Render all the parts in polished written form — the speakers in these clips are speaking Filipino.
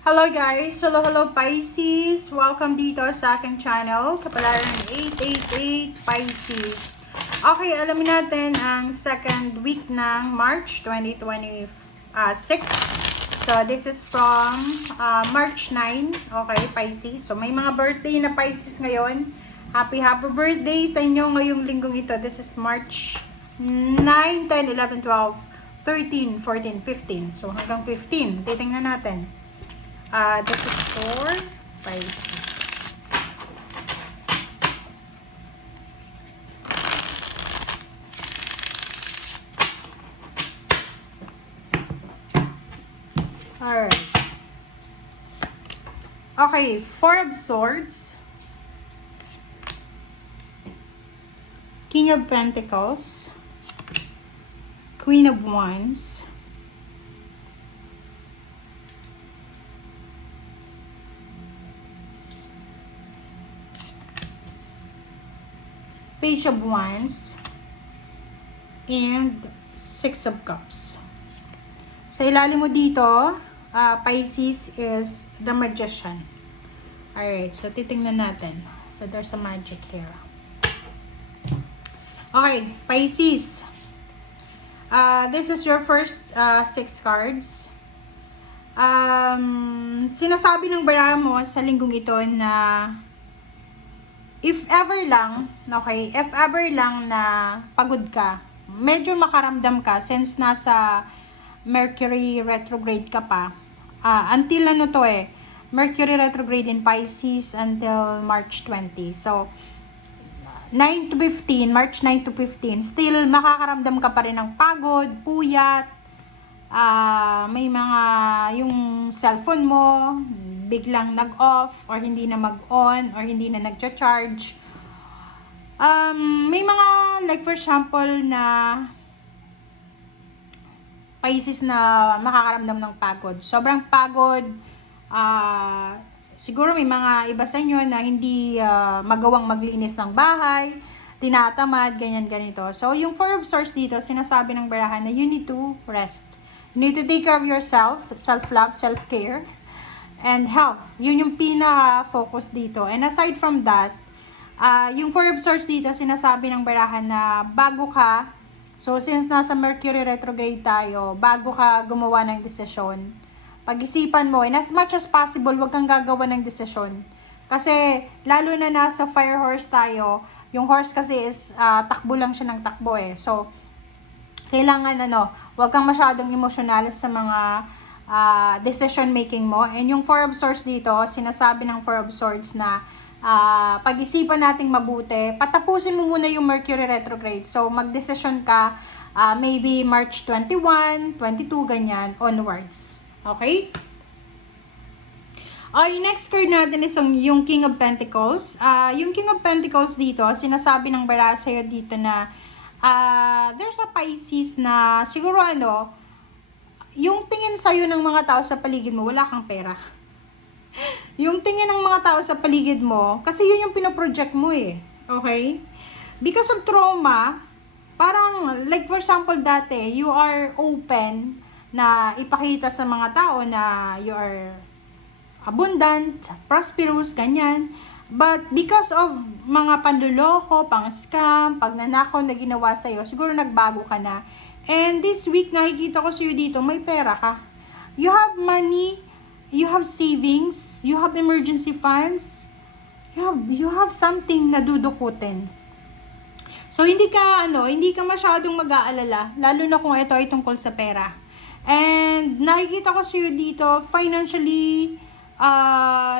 Hello guys! Hello Pisces! Welcome dito sa aking channel, Kapalaran 888 Pisces. Okay, alamin natin ang second week ng March 2026. So, this is from March 9. Okay, Pisces. So, may mga birthday na Pisces ngayon. Happy birthday sa inyo ngayong linggong ito. This is March 9, 10, 11, 12, 13, 14, 15. So, hanggang 15. Titingnan natin. This is for Pisces. Alright. Okay, Four of Swords. King of Pentacles. Queen of Wands. Page of Wands, and Six of Cups. Sa ilalim mo dito, Pisces is the Magician. Alright, so titingnan natin. So there's a magic here. Okay, Pisces. This is your first 6 cards. Sinasabi ng baraha mo sa linggong ito na if ever lang na pagod ka, medyo makaramdam ka since nasa Mercury retrograde ka pa. Until Mercury retrograde in Pisces until March 20. So, March 9 to 15, still makakaramdam ka pa rin ng pagod, puyat, may mga, yung cellphone mo, biglang nag-off or hindi na mag-on or hindi na nag-charge. May mga like for example na Pisces na makakaramdam ng pagod. Sobrang pagod. Siguro may mga iba sa inyo na hindi magawang maglinis ng bahay, tinatamad, ganito. So yung Four of Swords dito, sinasabi ng barahan na you need to rest. You need to take care of yourself, self-love, self-care, and health. Yun yung pinaka-focus dito. And aside from that, yung Four of Swords dito, sinasabi ng barahan na bago ka, so since nasa Mercury retrograde tayo, bago ka gumawa ng desisyon, pag-isipan mo, and as much as possible, huwag kang gagawa ng desisyon. Kasi, lalo na nasa fire horse tayo, yung horse kasi is, takbo lang siya ng takbo eh. So, kailangan huwag kang masyadong emosyonal sa mga decision making mo. And yung Four of Swords dito, sinasabi ng Four of Swords na pag-isipan nating mabuti, patapusin mo muna yung Mercury retrograde. So, mag-decision ka maybe March 21, 22, ganyan, onwards. Okay? Yung next card natin is yung King of Pentacles. Yung King of Pentacles dito, sinasabi ng baraha sa'yo dito na there's a Pisces na siguro yung tingin sa'yo ng mga tao sa paligid mo, wala kang pera. Yung tingin ng mga tao sa paligid mo, kasi yun yung pinoproject mo eh. Okay? Because of trauma, parang, like for example dati, you are open na ipakita sa mga tao na you are abundant, prosperous, ganyan. But because of mga panluloko, pang-scam, pagnanakaw na ginawa sa'yo, siguro nagbago ka na. And this week, nakikita ko sa'yo dito, may pera ka. You have money, you have savings, you have emergency funds, you have something na dudukutin. So, hindi ka masyadong mag-aalala, lalo na kung ito ay tungkol sa pera. And, nakikita ko sa'yo dito, financially,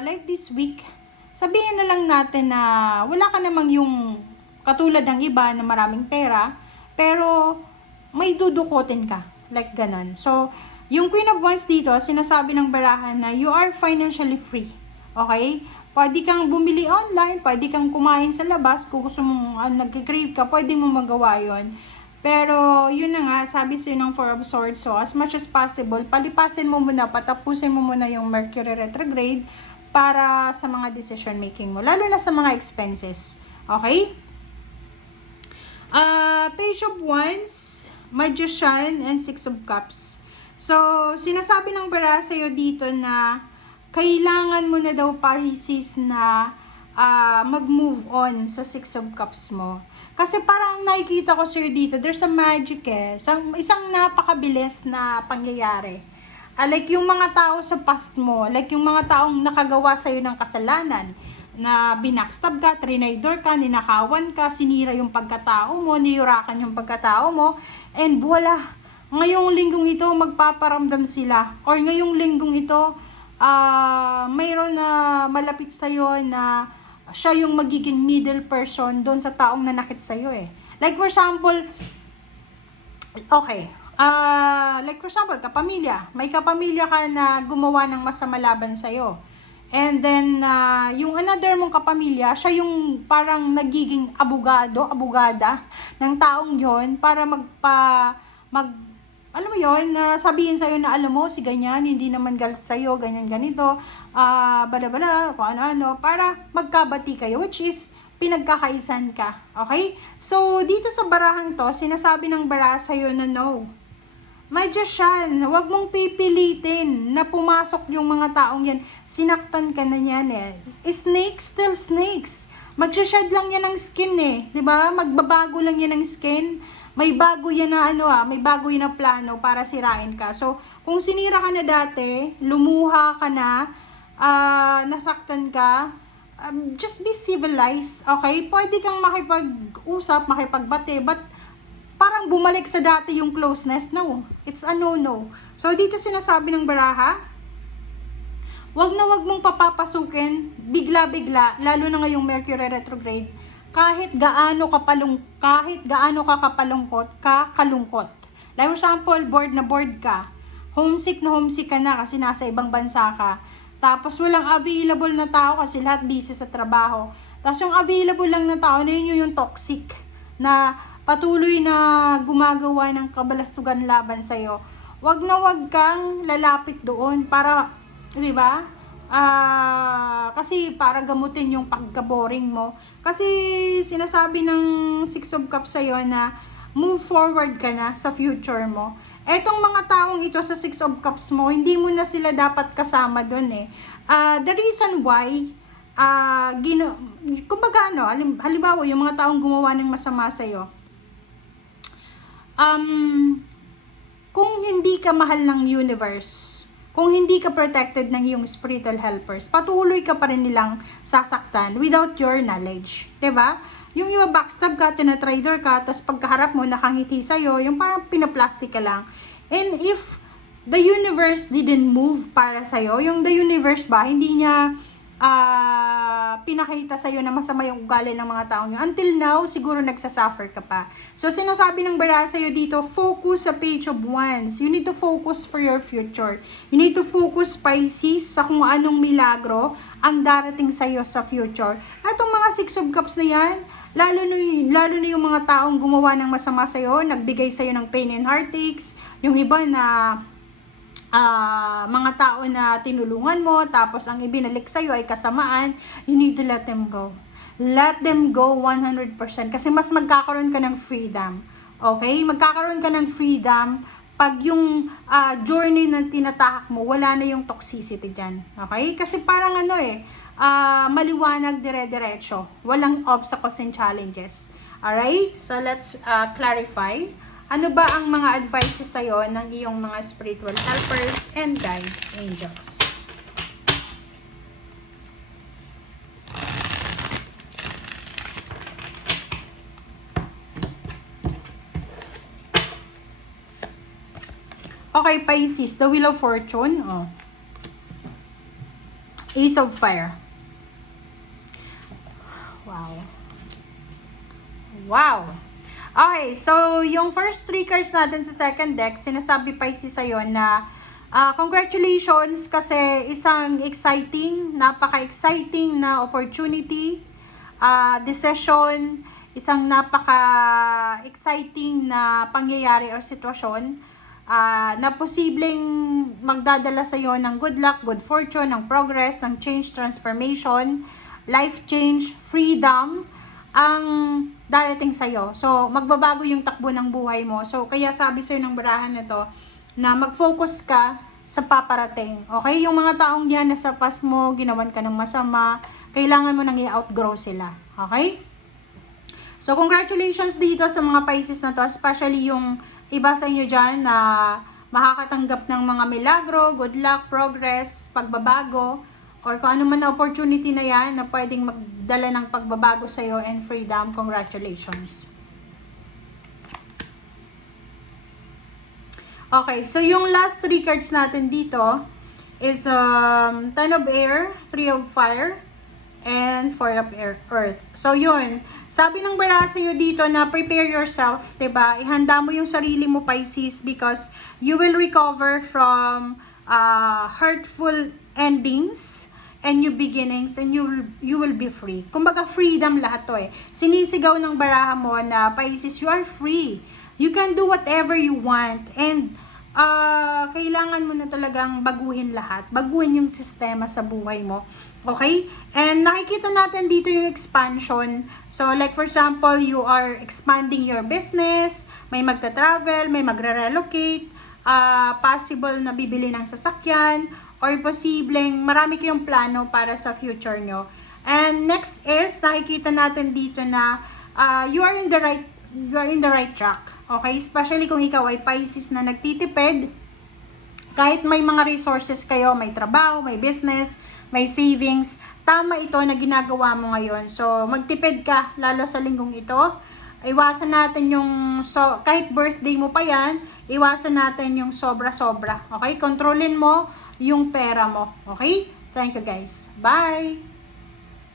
like this week, sabihin na lang natin na wala ka namang yung katulad ng iba na maraming pera, pero may dudukutin ka. Like ganon. So, yung Queen of Wands dito, sinasabi ng barahan na you are financially free. Okay? Pwede kang bumili online, pwede kang kumain sa labas, kung gusto mong nag-crave ka, pwede mo magawa yon. Pero, yun na nga, sabi sa'yo ng Four of Swords, so as much as possible, palipasin mo muna, patapusin mo muna yung Mercury retrograde para sa mga decision making mo, lalo na sa mga expenses. Okay? Page of Wands, Magician, and Six of Cups. So, sinasabi ng baraha sa'yo dito na kailangan mo na daw Pisces na mag-move on sa Six of Cups mo. Kasi parang nakikita ko sir dito, there's a magic isang napakabilis na pangyayari. Like yung mga tao sa past mo, like yung mga taong nakagawa sa'yo ng kasalanan, na binackstab ka, trinidor ka, ninakawan ka, sinira yung pagkatao mo, niyurakan yung pagkatao mo, and voila, ngayong linggong ito magpaparamdam sila, or ngayong linggong ito mayroon na malapit sa'yo na siya yung magiging middle person doon sa taong nanakit sa'yo Like for example, okay, like for example, kapamilya. May kapamilya ka na gumawa ng masama laban sa'yo. And then, yung another mong kapamilya, siya yung parang nagiging abogada ng taong yon para alam mo yon, sabihin sa'yo na alam mo, si ganyan, hindi naman galit sa'yo, ganyan, ganito, bala-bala, kung ano-ano, para magkabati kayo, which is, pinagkakaisan ka. Okay? So, dito sa barahang to, sinasabi ng bara sa'yo na no. Magician, huwag mong pipilitin na pumasok yung mga taong yan. Sinaktan ka na yan Snakes still snakes. Magsashed lang yan ng skin diba? Magbabago lang yan ng skin. May bago yan na may bago yan na plano para sirain ka. So, kung sinira ka na dati, lumuha ka na, nasaktan ka, just be civilized, okay? Pwede kang makipag-usap, makipagbate, but parang bumalik sa dati yung closeness. No, it's a no-no. So, dito sinasabi ng baraha, wag mong papapasukin, bigla-bigla, lalo na ngayong Mercury retrograde, kahit gaano ka kalungkot. Like for example, bored na bored ka, homesick ka na kasi nasa ibang bansa ka, tapos walang available na tao kasi lahat busy sa trabaho. Tapos yung available lang na tao, na yun yung toxic, na patuloy na gumagawa ng kabalastugan laban sa'yo. Wag kang lalapit doon para, di ba? Kasi para gamutin yung pagka-boring mo. Kasi sinasabi ng Six of Cups sa'yo na move forward ka na sa future mo. Etong mga taong ito sa Six of Cups mo, hindi mo na sila dapat kasama doon The reason why, kumbaga halimbawa yung mga taong gumawa ng masama sa'yo, kung hindi ka mahal ng universe, kung hindi ka protected ng iyong spiritual helpers, patuloy ka pa rin nilang sasaktan without your knowledge. Diba? Yung iba backstab ka, tinatrader ka, tapos pagkaharap mo, nakangiti sa'yo, yung parang pinaplastic ka lang. And if the universe didn't move para sa'yo, yung the universe ba, hindi niya pinakita sa'yo na masama yung ugali ng mga taong yun. Until now, siguro nagsasuffer ka pa. So, sinasabi ng bara sa'yo dito, focus sa Page of Wands. You need to focus for your future. You need to focus, Pisces, sa kung anong milagro ang darating sa'yo sa future. At yung mga Six of Cups na yan, lalo na yung mga taong gumawa ng masama sa'yo, nagbigay sa'yo ng pain and heartaches, yung iba na mga tao na tinulungan mo, tapos ang ibinalik sa'yo ay kasamaan, you need to let them go. Let them go 100%. Kasi mas magkakaroon ka ng freedom. Okay? Magkakaroon ka ng freedom pag yung journey na tinatahak mo, wala na yung toxicity dyan. Okay? Kasi parang maliwanag, dire-diretso. Walang obstacles and challenges. Alright? So, let's clarify. Ano ba ang mga advices sa'yo ng iyong mga spiritual helpers and guides, angels? Okay, Pisces, the Wheel of Fortune. Ace of Fire. Wow. Okay, so yung first 3 cards natin sa second deck, sinasabi Pisces sa'yo na congratulations kasi isang exciting, napaka-exciting na opportunity, decision, isang napaka-exciting na pangyayari o sitwasyon na posibleng magdadala sa'yo ng good luck, good fortune, ng progress, ng change, transformation, life change, freedom, ang darating sa'yo. So, magbabago yung takbo ng buhay mo. So, kaya sabi sa'yo ng barahan na to, na mag-focus ka sa paparating. Okay? Yung mga taong yan nasa past mo, ginawan ka ng masama, kailangan mo nang i-outgrow sila. Okay? So, congratulations dito sa mga Pisces na to, especially yung iba sa inyo dyan na makakatanggap ng mga milagro, good luck, progress, pagbabago, or kung ano man na opportunity na yan na pwedeng magdala ng pagbabago sa'yo and freedom. Congratulations. Okay, so yung last 3 cards natin dito is 10 of Air, 3 of Fire, and 4 of Earth. So yun, sabi ng bara sa'yo dito na prepare yourself, diba? Ihanda mo yung sarili mo, Pisces, because you will recover from hurtful endings and new beginnings, and you will be free. Kumbaga freedom lahat to eh. Sinisigaw ng baraha mo na Pisces, you are free. You can do whatever you want, and kailangan mo na talagang baguhin lahat. Baguhin yung sistema sa buhay mo. Okay? And nakikita natin dito yung expansion. So like for example, you are expanding your business, may magta-travel, may magre-relocate, possible na bibili ng sasakyan, or posibleng marami kayong plano para sa future nyo. And next is, nakikita natin dito na you are in the right track. Okay? Especially kung ikaw ay Pisces na nagtitipid, kahit may mga resources kayo, may trabaho, may business, may savings, tama ito na ginagawa mo ngayon. So, magtipid ka, lalo sa linggong ito. Iwasan natin yung, kahit birthday mo pa yan, iwasan natin yung sobra-sobra. Okay? Kontrolin mo yung pera mo. Okay? Thank you guys. Bye!